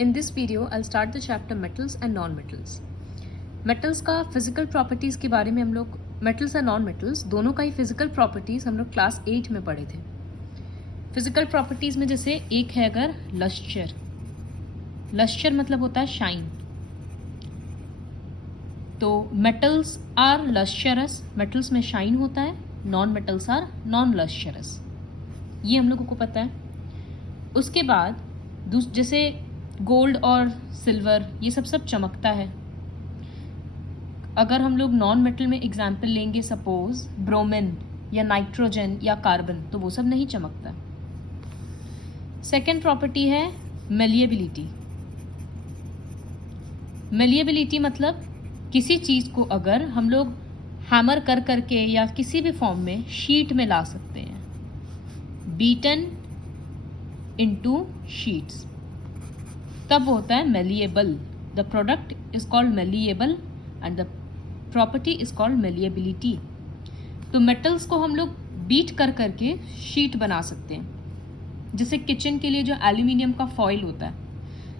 In this video, I'll start the chapter metals and non-metals. metals का physical properties के बारे में हम लोग metals और non-metals दोनों का ही physical properties हम लोग क्लास 8 में पढ़े थे. Physical properties में जैसे एक है अगर luster. Luster मतलब होता है shine. तो metals are lustrous, metals में shine होता है, non-metals are non-lustrous. ये हम लोगों को पता है. उसके बाद जैसे गोल्ड और सिल्वर ये सब चमकता है. अगर हम लोग नॉन मेटल में एग्जाम्पल लेंगे सपोज ब्रोमीन या नाइट्रोजन या कार्बन तो वो सब नहीं चमकता. सेकेंड प्रॉपर्टी है मेलिएबिलिटी. मेलिएबिलिटी मतलब किसी चीज़ को अगर हम लोग हैमर कर करके या किसी भी फॉर्म में शीट में ला सकते हैं. बीटन इनटू शीट्स तब वो होता है malleable. The product is called malleable and the property is called malleability. तो मेटल्स को हम लोग बीट कर करके शीट बना सकते हैं. जैसे किचन के लिए जो एल्यूमिनियम का फॉइल होता है,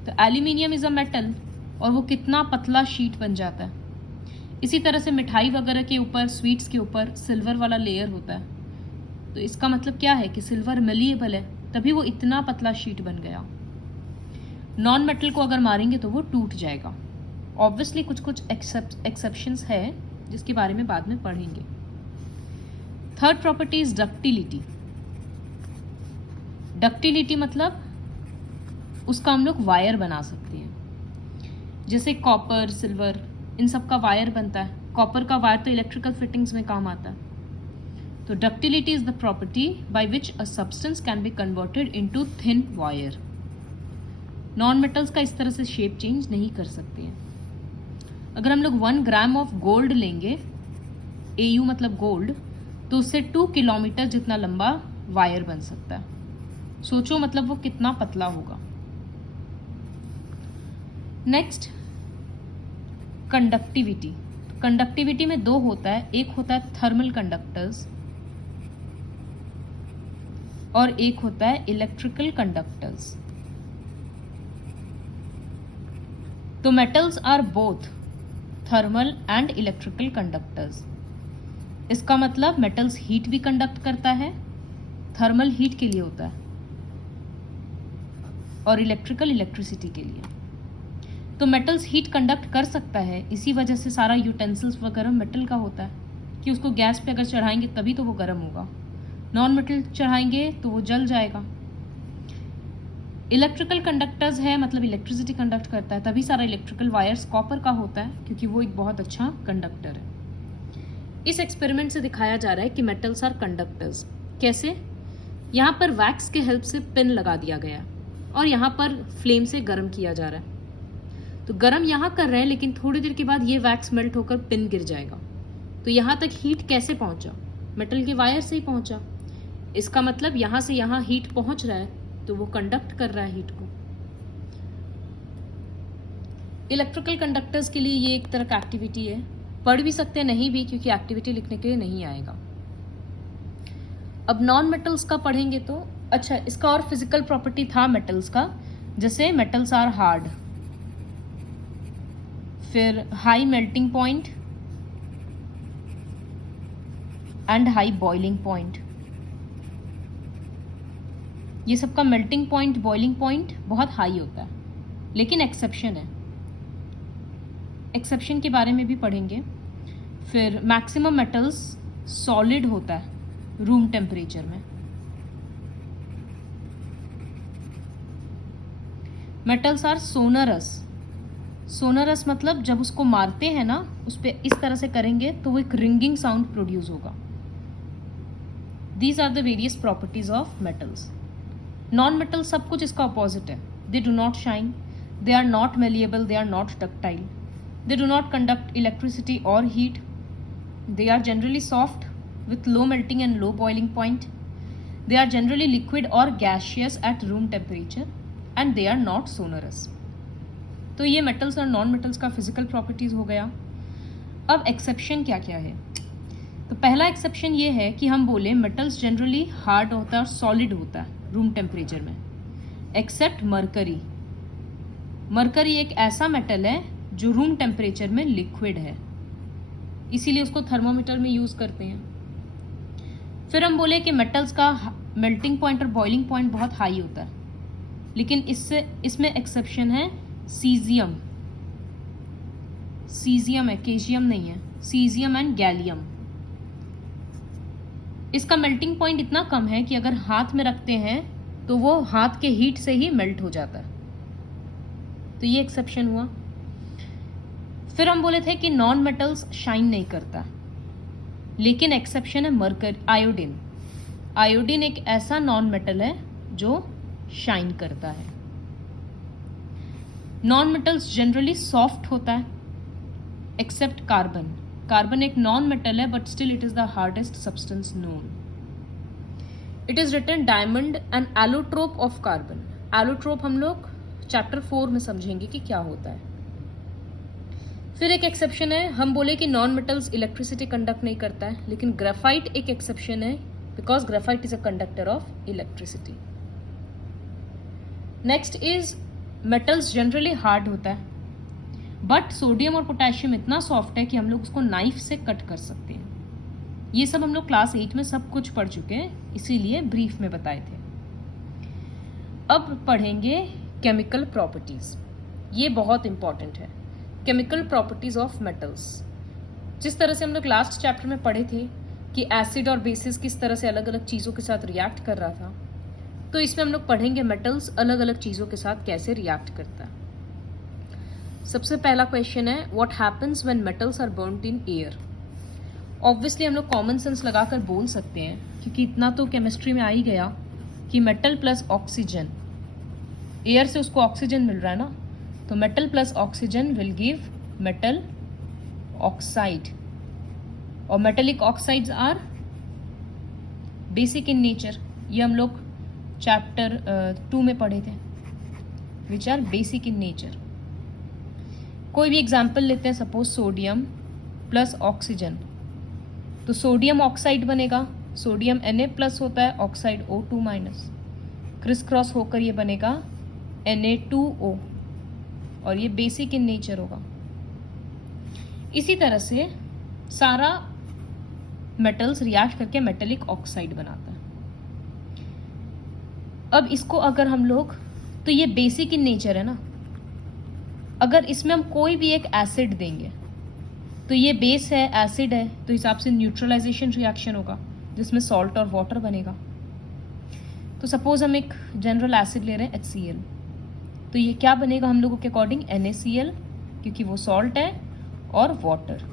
तो एल्यूमिनियम इज अ मेटल और वो कितना पतला शीट बन जाता है. इसी तरह से मिठाई वगैरह के ऊपर, स्वीट्स के ऊपर सिल्वर वाला लेयर होता है. तो इसका मतलब क्या है कि सिल्वर मेलिएबल है, तभी वो इतना पतला शीट बन गया. नॉन मेटल को अगर मारेंगे तो वो टूट जाएगा. ऑब्वियसली कुछ कुछ एक्सेप्शंस है जिसके बारे में बाद में पढ़ेंगे. Third property is ductility. Ductility मतलब उसका हम लोग वायर बना सकते हैं. जैसे कॉपर, सिल्वर, इन सब का वायर बनता है. कॉपर का वायर तो इलेक्ट्रिकल फिटिंग्स में काम आता है. तो ductility is the property by which a substance can be converted into thin wire. Non metals का इस तरह से शेप चेंज नहीं कर सकते हैं. अगर हम लोग 1 ग्राम ऑफ गोल्ड लेंगे, AU मतलब गोल्ड, तो उससे 2 किलोमीटर जितना लंबा वायर बन सकता है. सोचो मतलब वो कितना पतला होगा. Next conductivity. कंडक्टिविटी में 2 होता है. एक होता है थर्मल कंडक्टर्स और एक होता है इलेक्ट्रिकल कंडक्टर्स. तो metals are both thermal and electrical conductors. इसका मतलब मेटल्स हीट भी कंडक्ट करता है, थर्मल हीट के लिए होता है और इलेक्ट्रिकल इलेक्ट्रिसिटी के लिए. तो मेटल्स हीट कंडक्ट कर सकता है, इसी वजह से सारा यूटेंसिल्स वगैरह मेटल का होता है कि उसको गैस पे अगर चढ़ाएंगे तभी तो वो गर्म होगा. नॉन मेटल चढ़ाएंगे तो वो जल जाएगा. इलेक्ट्रिकल कंडक्टर्स है मतलब इलेक्ट्रिसिटी कंडक्ट करता है, तभी सारा इलेक्ट्रिकल वायर्स कॉपर का होता है क्योंकि वो एक बहुत अच्छा कंडक्टर है. इस एक्सपेरिमेंट से दिखाया जा रहा है कि मेटल्स आर कंडक्टर्स. कैसे? यहाँ पर वैक्स के हेल्प से पिन लगा दिया गया और यहाँ पर फ्लेम से गर्म किया जा रहा है. तो गर्म यहाँ कर रहे हैं लेकिन थोड़ी देर के बाद ये वैक्स मेल्ट होकर पिन गिर जाएगा. तो यहाँ तक हीट कैसे पहुँचा? मेटल के वायर से ही पहुँचा. इसका मतलब यहाँ से यहाँ हीट पहुँच रहा है तो वो कंडक्ट कर रहा है हीट को. इलेक्ट्रिकल कंडक्टर्स के लिए ये एक तरह का एक्टिविटी है. पढ़ भी सकते हैं, नहीं भी, क्योंकि एक्टिविटी लिखने के लिए नहीं आएगा. अब नॉन मेटल्स का पढ़ेंगे तो अच्छा, इसका और फिजिकल प्रॉपर्टी था मेटल्स का. जैसे मेटल्स आर हार्ड, फिर high melting point and high boiling point. ये सबका मेल्टिंग पॉइंट, बॉइलिंग पॉइंट बहुत हाई होता है. लेकिन एक्सेप्शन है. एक्सेप्शन के बारे में भी पढ़ेंगे. फिर मैक्सिमम मेटल्स सॉलिड होता है रूम टेम्परेचर में. Metals are sonorous. सोनरस मतलब जब उसको मारते हैं ना, उस पर इस तरह से करेंगे तो वो एक रिंगिंग साउंड प्रोड्यूस होगा. These are the various properties of metals. Non metal सब कुछ इसका अपोजिट है. They do not shine, they are not malleable, they are not ductile, they do not conduct electricity और heat, they are generally soft with low melting and low boiling point, they are generally liquid or gaseous at room temperature and they are not sonorous. तो ये metals और non metals का physical properties हो गया. अब exception क्या क्या है? तो पहला एक्सेप्शन ये है कि हम बोले मेटल्स जनरली हार्ड होता है और सॉलिड होता है रूम टेम्परेचर में, एक्सेप्ट मरकरी. मरकरी एक ऐसा मेटल है जो रूम टेम्परेचर में लिक्विड है, इसीलिए उसको थर्मोमीटर में यूज करते हैं। फिर हम बोले कि मेटल्स का मेल्टिंग पॉइंट और बॉइलिंग पॉइंट बहुत हाई होता है, लेकिन इसमें एक्सेप्शन है सीजियम। सीजियम है, केशियम नहीं है, सीजियम एंड गैलियम। इसका मेल्टिंग पॉइंट इतना कम है कि अगर हाथ में रखते हैं तो वो हाथ के हीट से ही मेल्ट हो जाता है, तो ये एक्सेप्शन हुआ। फिर हम बोले थे कि नॉन मेटल्स शाइन नहीं करता, लेकिन एक्सेप्शन है मरकरी, आयोडीन। आयोडीन एक ऐसा नॉन मेटल है जो शाइन करता है। नॉन मेटल्स जनरली सॉफ्ट होता है एक्सेप्ट कार्बन। कार्बन एक नॉन मेटल है but still it is the hardest substance known. It is written diamond and allotrope of carbon. Allotrope हम लोग चैप्टर 4 में समझेंगे कि क्या होता है। फिर एक एक्सेप्शन है, हम बोले कि नॉन मेटल्स इलेक्ट्रिसिटी कंडक्ट नहीं करता है, लेकिन ग्रेफाइट एक एक्सेप्शन है because graphite is a conductor of electricity. Next is metals generally hard होता है, बट सोडियम और पोटेशियम इतना सॉफ्ट है कि हम लोग उसको नाइफ से कट कर सकते हैं। ये सब हम लोग क्लास 8 में सब कुछ पढ़ चुके हैं, इसीलिए ब्रीफ में बताए थे। अब पढ़ेंगे केमिकल प्रॉपर्टीज। ये बहुत इंपॉर्टेंट है, केमिकल प्रॉपर्टीज ऑफ मेटल्स। जिस तरह से हम लोग लास्ट चैप्टर में पढ़े थे कि एसिड और बेसिस किस तरह से अलग अलग चीज़ों के साथ रिएक्ट कर रहा था, तो इसमें हम लोग पढ़ेंगे मेटल्स अलग अलग चीज़ों के साथ कैसे रिएक्ट करता है। सबसे पहला क्वेश्चन है, what happens when metals are burned in air. Obviously हम लोग कॉमन सेंस लगाकर बोल सकते हैं, क्योंकि इतना तो केमिस्ट्री में आ ही गया कि मेटल प्लस ऑक्सीजन, एयर से उसको ऑक्सीजन मिल रहा है ना, तो metal plus oxygen will give metal oxide, और metallic oxides are basic in nature. ये हम लोग चैप्टर 2 में पढ़े थे, which are basic in nature. कोई भी एग्जाम्पल लेते हैं, सपोज सोडियम प्लस ऑक्सीजन, तो सोडियम ऑक्साइड बनेगा, सोडियम Na प्लस होता है, oxide O2 minus, criss cross होकर ये बनेगा Na2O, और ये बेसिक इन नेचर होगा। इसी तरह से सारा मेटल्स रिएक्ट करके मेटेलिक ऑक्साइड बनाता है। अब इसको अगर हम लोग, तो ये बेसिक इन नेचर है ना, अगर इसमें हम कोई भी एक एसिड देंगे तो ये बेस है, एसिड है, तो हिसाब से न्यूट्रलाइजेशन रिएक्शन होगा जिसमें सॉल्ट और वाटर बनेगा। तो सपोज हम एक जनरल एसिड ले रहे हैं HCl, तो ये क्या बनेगा हम लोगों के अकॉर्डिंग NaCl, क्योंकि वो सॉल्ट है, और वाटर।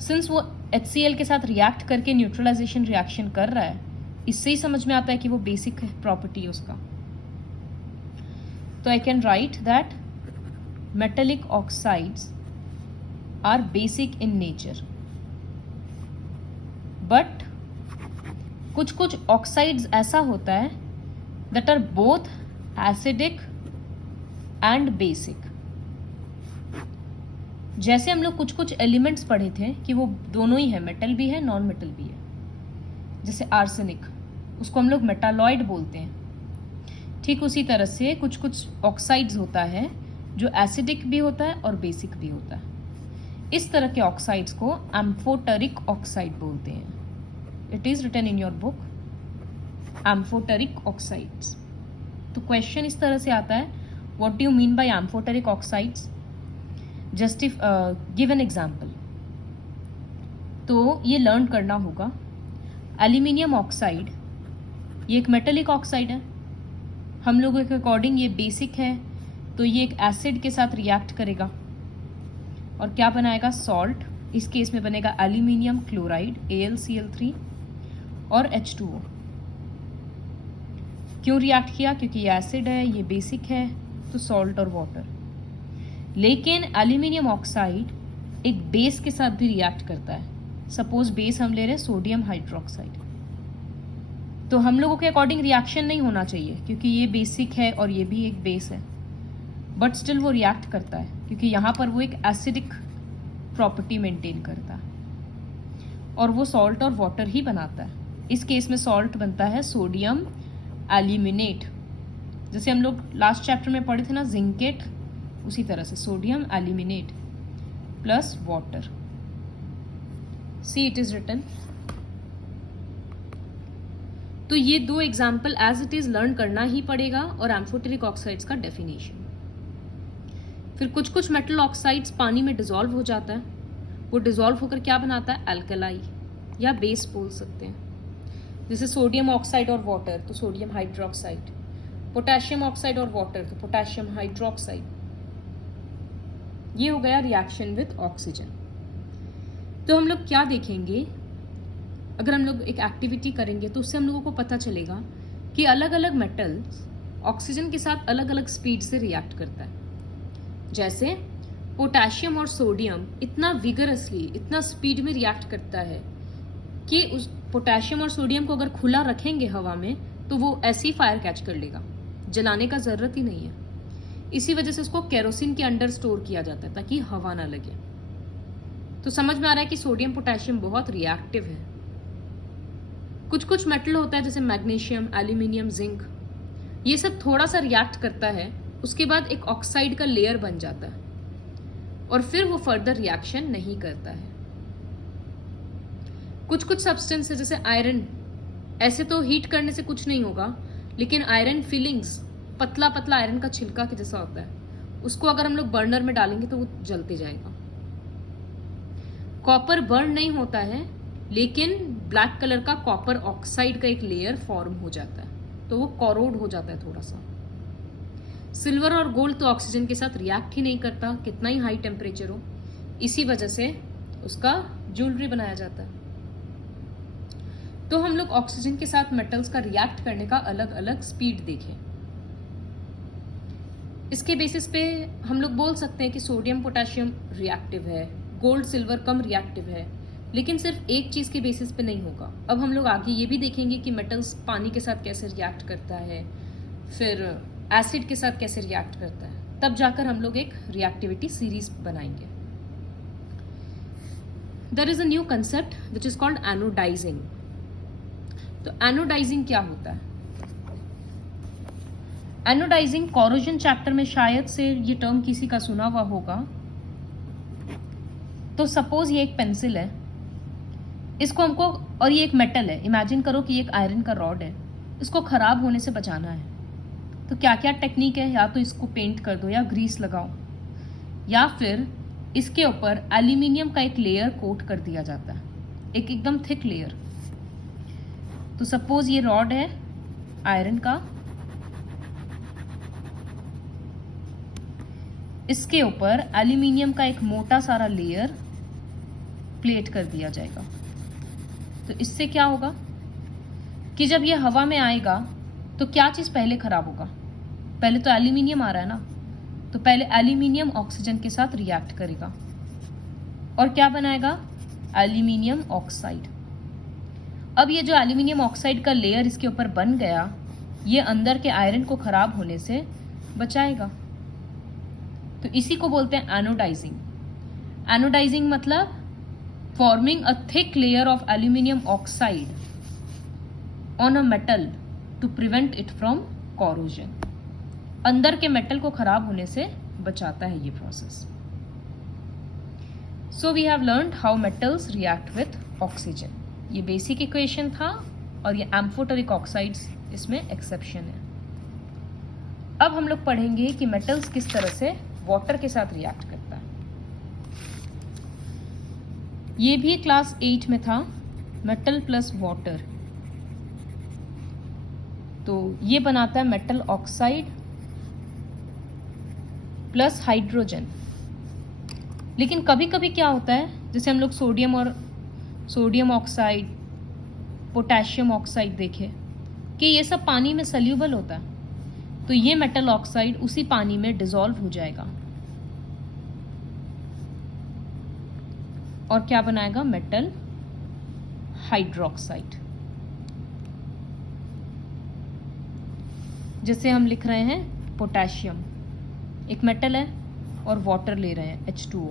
सिंस वो HCl के साथ रिएक्ट करके न्यूट्रलाइजेशन रिएक्शन कर रहा है, इससे ही समझ में आता है कि वो बेसिक प्रॉपर्टी है उसका। तो I can write that metallic oxides are basic in nature, but कुछ कुछ ऑक्साइड्स ऐसा होता है that are both acidic and basic. जैसे हम लोग कुछ कुछ एलिमेंट्स पढ़े थे कि वो दोनों ही है, मेटल भी है, नॉन मेटल भी है। जैसे आर्सेनिक, उसको हम लोग मेटालॉइड बोलते हैं। ठीक उसी तरह से कुछ कुछ ऑक्साइड्स होता है जो एसिडिक भी होता है और बेसिक भी होता है। इस तरह के ऑक्साइड्स को एम्फोटेरिक ऑक्साइड बोलते हैं। It is written in your book, amphoteric oxides. तो क्वेश्चन इस तरह से आता है, what do you mean by amphoteric oxides, just give an example. तो ये लर्न करना होगा। एल्यूमिनियम ऑक्साइड ये एक मेटेलिक ऑक्साइड है, हम लोगों के अकॉर्डिंग ये बेसिक है, तो ये एक एसिड के साथ रिएक्ट करेगा और क्या बनाएगा, सॉल्ट। इस केस में बनेगा एल्यूमिनियम क्लोराइड AlCl3 और H2O। क्यों रिएक्ट किया, क्योंकि ये एसिड है, ये बेसिक है, तो सॉल्ट और वाटर। लेकिन एल्यूमिनियम ऑक्साइड एक बेस के साथ भी रिएक्ट करता है। सपोज बेस हम ले रहे हैं सोडियम हाइड्रोक्साइड, तो हम लोगों के अकॉर्डिंग रिएक्शन नहीं होना चाहिए क्योंकि ये बेसिक है और ये भी एक बेस है, बट स्टिल वो रिएक्ट करता है क्योंकि यहाँ पर वो एक एसिडिक प्रॉपर्टी मेंटेन करता है और वो सॉल्ट और वाटर ही बनाता है। इस केस में सॉल्ट बनता है सोडियम एल्यूमिनेट, जैसे हम लोग लास्ट चैप्टर में पढ़े थे ना जिंकेट, उसी तरह से sodium aluminate plus water. See it is written. तो ये दो example as it is learn करना ही पड़ेगा, और एम्फोटेरिक ऑक्साइड्स का डेफिनेशन। फिर कुछ कुछ मेटल ऑक्साइड्स पानी में डिसॉल्व हो जाता है, वो डिसॉल्व होकर क्या बनाता है, अल्कलाई या बेस बोल सकते हैं। जैसे सोडियम ऑक्साइड और वाटर तो सोडियम हाइड्रोक्साइड, पोटेशियम ऑक्साइड और वाटर तो पोटेशियम हाइड्रोक्साइड। ये हो गया रिएक्शन विद ऑक्सीजन। तो हम लोग क्या देखेंगे, अगर हम लोग एक एक्टिविटी करेंगे तो उससे हम लोगों को पता चलेगा कि अलग अलग मेटल्स ऑक्सीजन के साथ अलग अलग स्पीड से रिएक्ट करता है। जैसे पोटेशियम और सोडियम इतना विगरसली, इतना स्पीड में रिएक्ट करता है कि उस पोटेशियम और सोडियम को अगर खुला रखेंगे हवा में तो वो ऐसे ही फायर कैच कर लेगा, जलाने का जरूरत ही नहीं है। इसी वजह से उसको केरोसिन के अंडर स्टोर किया जाता है ताकि हवा ना लगे। तो समझ में आ रहा है कि सोडियम पोटेशियम बहुत रिएक्टिव है। कुछ कुछ मेटल होता है जैसे मैग्नीशियम, एल्यूमिनियम, जिंक, ये सब थोड़ा सा रिएक्ट करता है, उसके बाद एक ऑक्साइड का लेयर बन जाता है और फिर वो फर्दर रिएक्शन नहीं करता है। कुछ कुछ सब्सटेंस है जैसे आयरन, ऐसे तो हीट करने से कुछ नहीं होगा, लेकिन आयरन फिलिंग्स, पतला पतला आयरन का छिलका के जैसा होता है, उसको अगर हम लोग बर्नर में डालेंगे तो वो जलते जाएगा। कॉपर बर्न नहीं होता है, लेकिन ब्लैक कलर का कॉपर ऑक्साइड का एक लेयर फॉर्म हो जाता है, तो वो कोरोड हो जाता है थोड़ा सा। सिल्वर और गोल्ड तो ऑक्सीजन के साथ रिएक्ट ही नहीं करता, कितना ही हाई टेम्परेचर हो, इसी वजह से उसका ज्वेलरी बनाया जाता है। तो हम लोग ऑक्सीजन के साथ मेटल्स का रिएक्ट करने का अलग अलग स्पीड देखें। इसके बेसिस पे हम लोग बोल सकते हैं कि सोडियम पोटेशियम रिएक्टिव है, गोल्ड सिल्वर कम रिएक्टिव है, लेकिन सिर्फ एक चीज के बेसिस पे नहीं होगा। अब हम लोग आगे ये भी देखेंगे कि मेटल्स पानी के साथ कैसे रिएक्ट करता है, फिर एसिड के साथ कैसे रिएक्ट करता है, तब जाकर हम लोग एक रिएक्टिविटी सीरीज बनाएंगे। There is a new concept which is called anodizing. तो एनोडाइजिंग क्या होता है? एनोडाइजिंग कोरोजन चैप्टर में शायद से ये टर्म किसी का सुना हुआ होगा। तो सपोज ये एक पेंसिल है, इसको हमको, और ये एक मेटल है, इमेजिन करो कि ये एक आयरन का रॉड है, इसको खराब होने से बचाना है। तो क्या क्या टेक्निक है, या तो इसको पेंट कर दो या ग्रीस लगाओ, या फिर इसके ऊपर एल्यूमिनियम का एक लेयर कोट कर दिया जाता है, एक एकदम थिक लेयर। तो सपोज ये रॉड है आयरन का, इसके ऊपर एल्यूमिनियम का एक मोटा सारा लेयर प्लेट कर दिया जाएगा। तो इससे क्या होगा कि जब ये हवा में आएगा तो क्या चीज पहले खराब होगा? पहले तो एल्यूमिनियम आ रहा है ना, तो पहले एल्यूमिनियम ऑक्सीजन के साथ रिएक्ट करेगा और क्या बनाएगा? Aluminium oxide. अब ये जो एल्यूमिनियम ऑक्साइड का लेयर इसके ऊपर बन गया, ये अंदर के आयरन को खराब होने से बचाएगा। तो इसी को बोलते हैं एनोडाइजिंग। एनोडाइजिंग मतलब forming a thick layer of aluminium oxide on a metal to prevent it from corrosion. अंदर के मेटल को खराब होने से बचाता है ये process. So we have learned how metals react with oxygen. ये बेसिक इक्वेशन था और ये एम्फोटेरिक ऑक्साइड्स इसमें एक्सेप्शन है। अब हम लोग पढ़ेंगे कि मेटल्स किस तरह से वाटर के साथ रिएक्ट करता है। ये भी क्लास 8 में था, मेटल प्लस वाटर। तो ये बनाता है मेटल ऑक्साइड प्लस हाइड्रोजन। लेकिन कभी कभी क्या होता है, जैसे हम लोग सोडियम ऑक्साइड, पोटेशियम ऑक्साइड देखे कि ये सब पानी में सल्यूबल होता है, तो ये मेटल ऑक्साइड उसी पानी में डिसॉल्व हो जाएगा और क्या बनाएगा? Metal hydroxide. जैसे हम लिख रहे हैं पोटेशियम, एक मेटल है और वाटर ले रहे हैं H2O।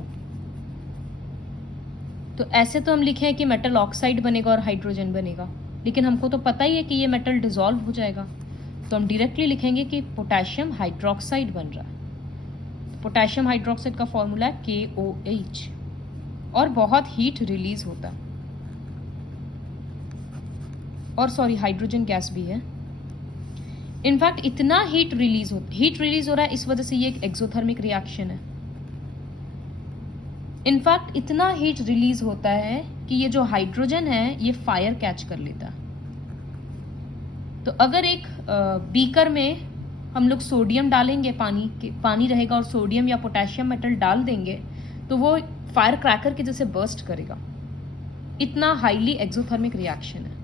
तो ऐसे तो हम लिखे हैं कि मेटल ऑक्साइड बनेगा और हाइड्रोजन बनेगा, लेकिन हमको तो पता ही है कि ये मेटल डिसॉल्व हो जाएगा। तो हम डायरेक्टली लिखेंगे कि पोटेशियम हाइड्रोक्साइड बन रहा है। पोटेशियम हाइड्रोक्साइड का फॉर्मूला है KOH और बहुत हीट रिलीज होता है, और सॉरी हाइड्रोजन गैस भी है। इनफैक्ट इतना हीट रिलीज हो रहा है, इस वजह से ये एक एक्सोथर्मिक रिएक्शन है। इनफैक्ट इतना हीट रिलीज होता है कि ये जो हाइड्रोजन है ये फायर कैच कर लेता है। तो अगर एक बीकर में हम लोग सोडियम डालेंगे, पानी रहेगा और सोडियम या पोटेशियम मेटल डाल देंगे, तो वो फायर क्रैकर के जैसे बर्स्ट करेगा। इतना हाईली एक्सोथर्मिक रिएक्शन है।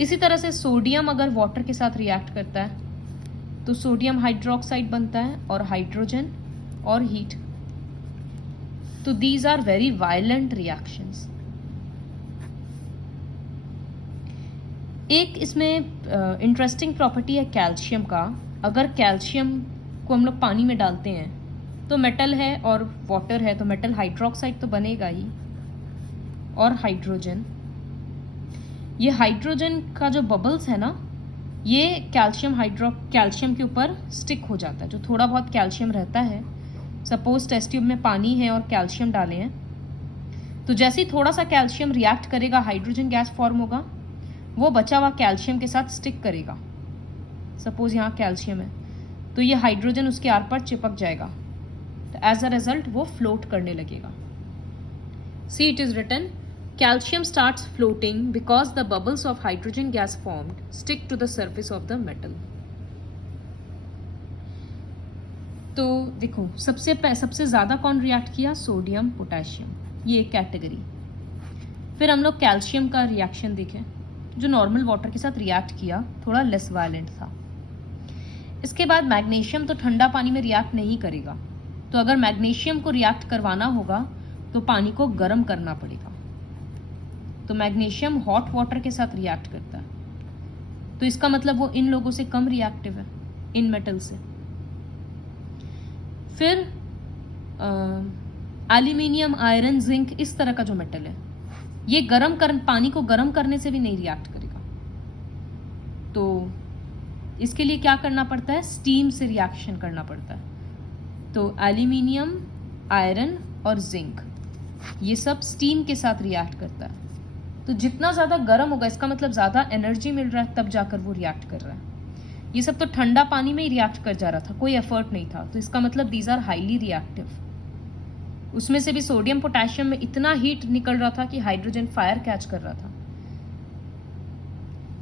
इसी तरह से सोडियम अगर वाटर के साथ रिएक्ट करता है तो सोडियम हाइड्रोक्साइड बनता है और हाइड्रोजन और हीट। तो these are very violent reactions. एक इसमें इंटरेस्टिंग प्रॉपर्टी है कैल्शियम का। अगर कैल्शियम को हम लोग पानी में डालते हैं तो मेटल है और वाटर है, तो मेटल हाइड्रोक्साइड तो बनेगा ही, और हाइड्रोजन। ये हाइड्रोजन का जो बबल्स है ना, ये कैल्शियम के ऊपर स्टिक हो जाता है। जो थोड़ा बहुत कैल्शियम रहता है, सपोज टेस्ट ट्यूब में पानी है और कैल्शियम डाले हैं, तो जैसे ही थोड़ा सा कैल्शियम रिएक्ट करेगा, हाइड्रोजन गैस फॉर्म होगा, वो बचा हुआ कैल्शियम के साथ स्टिक करेगा। सपोज यहाँ कैल्शियम है, तो ये हाइड्रोजन उसके आर पार चिपक जाएगा, तो एज अ रिजल्ट वो फ्लोट करने लगेगा। See it is written, calcium starts floating because the bubbles of hydrogen gas formed stick to the surface of the metal. तो देखो सबसे ज़्यादा कौन रिएक्ट किया? सोडियम पोटेशियम, ये एक कैटेगरी। फिर हम लोग कैल्शियम का रिएक्शन देखें, जो नॉर्मल वाटर के साथ रिएक्ट किया, थोड़ा लेस वायलेंट था। इसके बाद मैग्नीशियम तो ठंडा पानी में रिएक्ट नहीं करेगा, तो अगर मैग्नीशियम को रिएक्ट करवाना होगा तो पानी को गर्म करना पड़ेगा। तो मैग्नीशियम हॉट वाटर के साथ रिएक्ट करता है, तो इसका मतलब वो इन लोगों से कम रिएक्टिव है, इन मेटल से। फिर एल्यूमिनियम, आयरन, जिंक, इस तरह का जो मेटल है, ये पानी को गर्म करने से भी नहीं रिएक्ट करेगा। तो इसके लिए क्या करना पड़ता है? स्टीम से रिएक्शन करना पड़ता है। तो एल्यूमिनियम, आयरन और जिंक, ये सब स्टीम के साथ रिएक्ट करता है। तो जितना ज़्यादा गर्म होगा, इसका मतलब ज़्यादा एनर्जी मिल रहा है, तब जाकर वो रिएक्ट कर रहा है। ये सब तो ठंडा पानी में ही रिएक्ट कर जा रहा था, कोई एफर्ट नहीं था, तो इसका मतलब दीज आर हाईली रिएक्टिव। उसमें से भी सोडियम पोटेशियम में इतना हीट निकल रहा था कि हाइड्रोजन फायर कैच कर रहा था।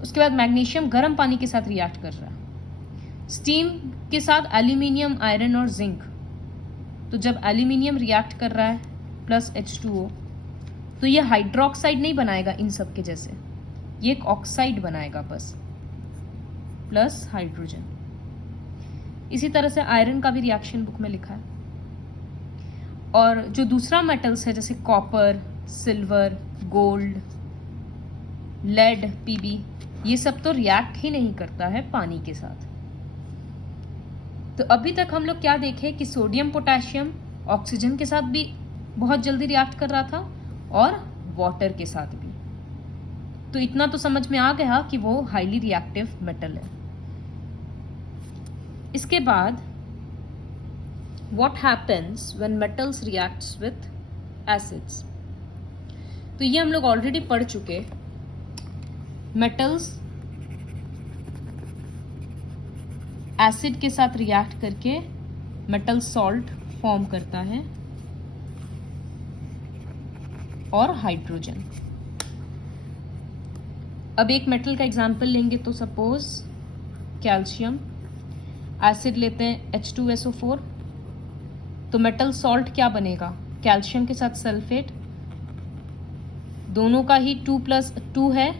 उसके बाद मैग्नीशियम गर्म पानी के साथ रिएक्ट कर रहा है, स्टीम के साथ एल्यूमिनियम, आयरन और जिंक। तो जब एल्यूमिनियम रिएक्ट कर रहा है प्लस H2O, तो ये हाइड्रोक्साइड नहीं बनाएगा इन सब के जैसे, ये एक ऑक्साइड बनाएगा बस, प्लस हाइड्रोजन। इसी तरह से आयरन का भी रिएक्शन बुक में लिखा है। और जो दूसरा मेटल्स है, जैसे copper, silver, gold, lead, Pb, ये सब तो रिएक्ट ही नहीं करता है पानी के साथ। तो अभी तक हम लोग क्या देखे कि सोडियम पोटेशियम ऑक्सीजन के साथ भी बहुत जल्दी रिएक्ट कर रहा था और वाटर के साथ भी। तो इतना तो समझ में आ गया कि वो हाईली रिएक्टिव मेटल है। इसके बाद what happens when metals reacts with acids, तो ये हम लोग ऑलरेडी पढ़ चुके। मेटल्स एसिड के साथ रिएक्ट करके मेटल सॉल्ट फॉर्म करता है और हाइड्रोजन। अब एक मेटल का एग्जांपल लेंगे, तो सपोज कैल्शियम, एसिड लेते हैं H2SO4, तो मेटल सॉल्ट क्या बनेगा? कैल्शियम के साथ सल्फेट, दोनों का ही 2+2 है,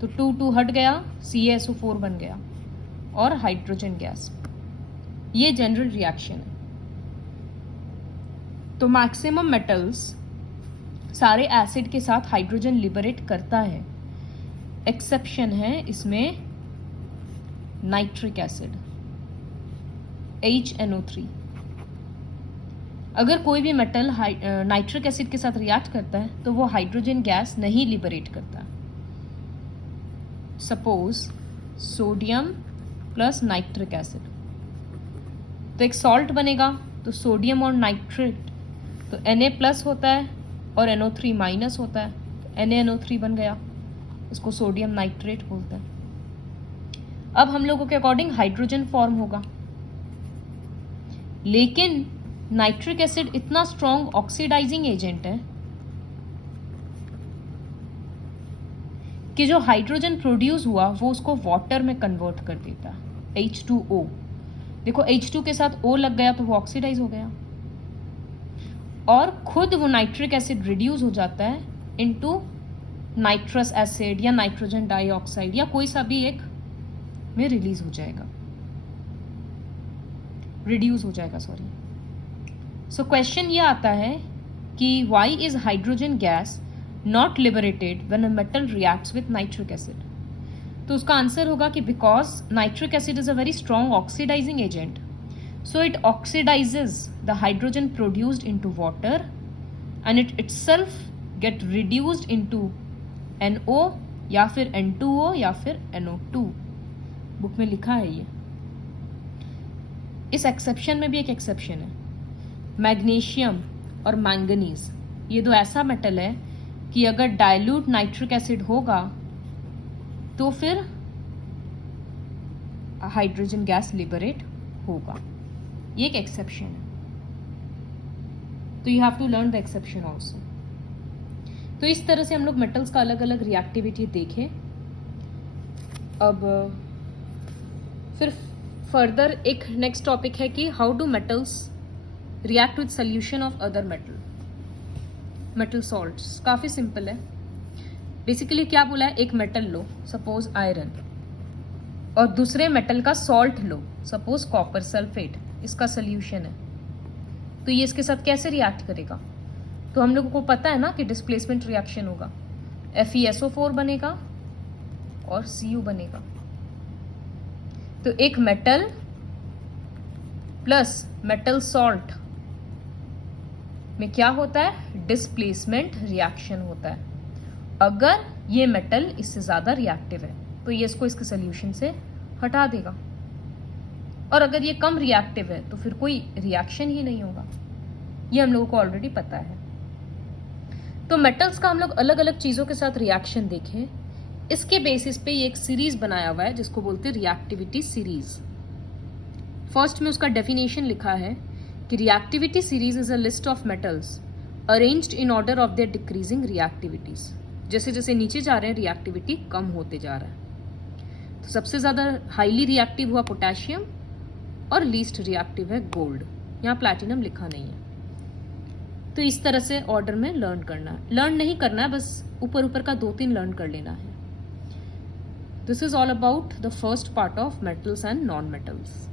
तो 2 हट गया, CaSO4 बन गया और हाइड्रोजन गैस। ये जनरल रिएक्शन है। तो मैक्सिमम मेटल्स सारे एसिड के साथ हाइड्रोजन लिबरेट करता है। एक्सेप्शन है इसमें नाइट्रिक एसिड, HNO3। अगर कोई भी मेटल नाइट्रिक एसिड के साथ रिएक्ट करता है तो वो हाइड्रोजन गैस नहीं लिबरेट करता। Suppose sodium plus nitric acid. तो एक सॉल्ट बनेगा, तो सोडियम और नाइट्रेट, तो Na प्लस होता है और NO3 माइनस होता है, तो NaNO3 बन गया, इसको सोडियम नाइट्रेट बोलते हैं। अब हम लोगों के अकॉर्डिंग हाइड्रोजन फॉर्म होगा, लेकिन नाइट्रिक एसिड इतना स्ट्रॉन्ग ऑक्सीडाइजिंग एजेंट है कि जो हाइड्रोजन प्रोड्यूस हुआ वो उसको वाटर में कन्वर्ट कर देता है, H2O। देखो H2 के साथ O लग गया तो वो ऑक्सीडाइज हो गया, और खुद वो नाइट्रिक एसिड रिड्यूस हो जाता है इनटू नाइट्रस एसिड या नाइट्रोजन डाइऑक्साइड या कोई सा भी एक में रिलीज हो जाएगा, रिड्यूस हो जाएगा, सॉरी। सो क्वेश्चन ये आता है कि why is hydrogen gas not liberated when a metal reacts with nitric acid. तो उसका आंसर होगा कि because nitric acid is a very strong oxidizing agent, so it oxidizes the hydrogen produced into water and it itself get reduced into NO या फिर N2O या फिर NO2। Book में लिखा है ये। इस एक्सेप्शन में भी एक एक्सेप्शन है, मैग्नीशियम और मैंगनीज, ये दो ऐसा मेटल है कि अगर डाइल्यूट नाइट्रिक एसिड होगा तो फिर हाइड्रोजन गैस लिबरेट होगा। ये एक एक्सेप्शन है, तो you have to learn the exception also. तो इस तरह से हम लोग मेटल्स का अलग अलग रिएक्टिविटी देखें। अब फिर फर्दर एक नेक्स्ट टॉपिक है कि how do metals react with solution of other metal salts. काफ़ी सिंपल है। बेसिकली क्या बोला है, एक मेटल लो, सपोज आयरन, और दूसरे मेटल का सॉल्ट लो, सपोज कॉपर सल्फेट, इसका सोल्यूशन है, तो ये इसके साथ कैसे रिएक्ट करेगा। तो हम लोगों को पता है ना कि डिस्प्लेसमेंट रिएक्शन होगा, FeSO4 बनेगा और Cu बनेगा। तो एक मेटल प्लस मेटल सॉल्ट में क्या होता है, डिस्प्लेसमेंट रिएक्शन होता है। अगर ये मेटल इससे ज़्यादा रिएक्टिव है तो ये इसको इसके सोल्यूशन से हटा देगा, और अगर ये कम रिएक्टिव है तो फिर कोई रिएक्शन ही नहीं होगा। ये हम लोगों को ऑलरेडी पता है। तो मेटल्स का हम लोग अलग अलग चीज़ों के साथ रिएक्शन देखें, इसके बेसिस पे ये एक सीरीज बनाया हुआ है जिसको बोलते हैं रिएक्टिविटी सीरीज। फर्स्ट में उसका डेफिनेशन लिखा है कि reactivity series is a list of metals arranged in order of their decreasing reactivities. जैसे जैसे नीचे जा रहे हैं रिएक्टिविटी कम होते जा रहा है। तो सबसे ज़्यादा हाईली रिएक्टिव हुआ पोटेशियम और लीस्ट रिएक्टिव है गोल्ड। यहाँ प्लैटिनम लिखा नहीं है। तो इस तरह से ऑर्डर में लर्न नहीं करना है, बस ऊपर ऊपर का 2-3 लर्न कर लेना है। This is all about the first part of metals and non metals.